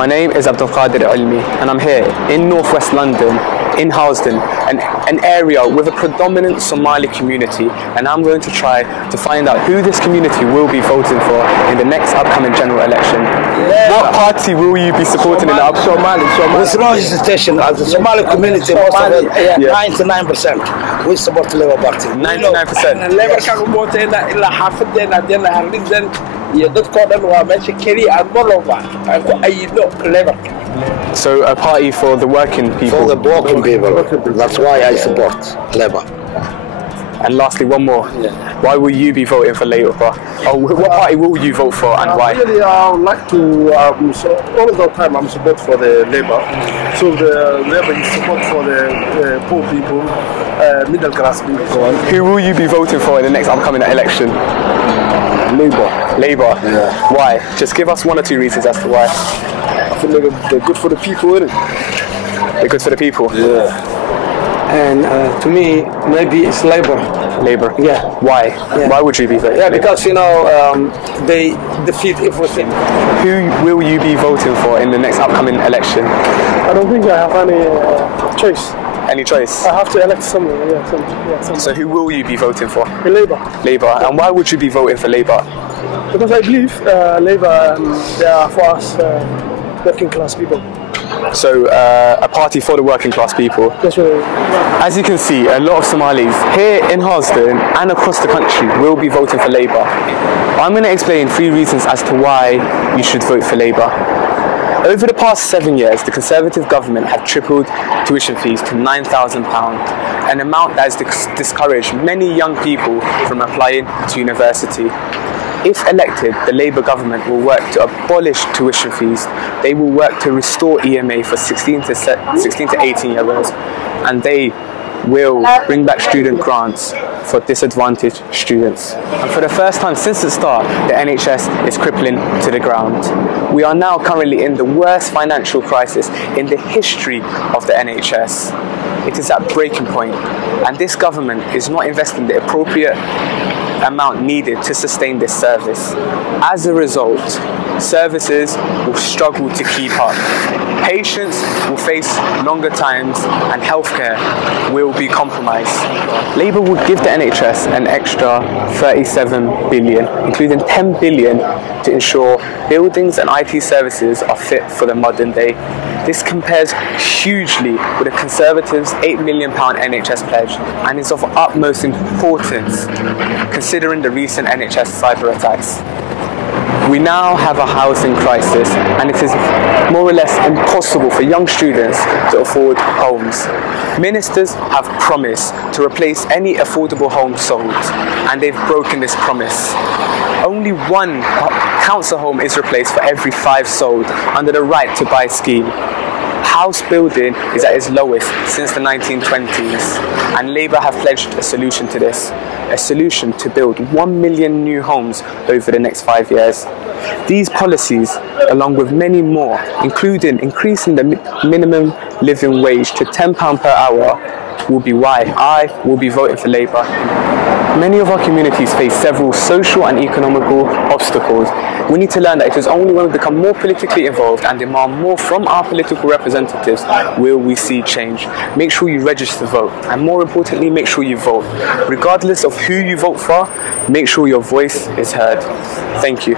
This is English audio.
My name is Abdulqaadir Cilmi and I'm here in northwest London, in Housden, an area with a predominant Somali community, and I'm going to try to find out who this community will be voting for in the next upcoming general election. What party will you be supporting in the upcoming? Somali. With no hesitation, as the Somali community, 99%, we support the Labour Party. 99%. Labour can vote in the Hafidin and then Harlingen. You don't call them who mention Kerry and Bolova. I know Labour. So a party for the working people. For the working people. That's why I support Labour. And lastly, one more. Why will you be voting for Labour? Oh, what party will you vote for and why? Really, I would like to, so all of the time I'm support for the Labour. So the Labour is support for the poor people, middle class people. Who will you be voting for in the next upcoming election? Labour. Labour? Yeah. Why? Just give us one or two reasons as to why. I feel like they're good for the people, isn't it? They're good for the people? Yeah. And to me, maybe it's Labour. Labour? Yeah. Why? Yeah. Why would you be voting? Yeah, because they defeat everything. Who will you be voting for in the next upcoming election? I don't think I have any choice. Any choice? I have to elect someone, someone. So who will you be voting for? Labour. Labour. And why would you be voting for Labour? Because I believe Labour, they are for us working class people. So a party for the working class people. That's right. As you can see, a lot of Somalis here in Housden and across the country will be voting for Labour. I'm going to explain 3 reasons as to why you should vote for Labour. Over the past 7 years, the Conservative government have tripled tuition fees to £9,000, an amount that has discouraged many young people from applying to university. If elected, the Labour government will work to abolish tuition fees. They will work to restore EMA for 16 to 18-year-olds, and they will bring back student grants for disadvantaged students. And for the first time since the start, the NHS is crippling to the ground. We are now currently in the worst financial crisis in the history of the NHS. It is at breaking point, and this government is not investing the appropriate amount needed to sustain this service. As a result, services will struggle to keep up. Patients will face longer times and healthcare will be compromised. Labour would give the NHS an extra 37 billion, including 10 billion to ensure buildings and IT services are fit for the modern day. This compares hugely with the Conservatives' £8 million NHS pledge and is of utmost importance considering the recent NHS cyber attacks. We now have a housing crisis, and it is more or less impossible for young students to afford homes. Ministers have promised to replace any affordable home sold, and they've broken this promise. Only 1 council home is replaced for every 5 sold under the Right to Buy scheme. House building is at its lowest since the 1920s, and Labour have pledged a solution to this. A solution to build 1 million new homes over the next 5 years. These policies, along with many more, including increasing the minimum living wage to £10 per hour, will be why I will be voting for Labour. Many of our communities face several social and economical obstacles. We need to learn that it is only when we become more politically involved and demand more from our political representatives will we see change. Make sure you register to vote, and more importantly, make sure you vote. Regardless of who you vote for, make sure your voice is heard. Thank you.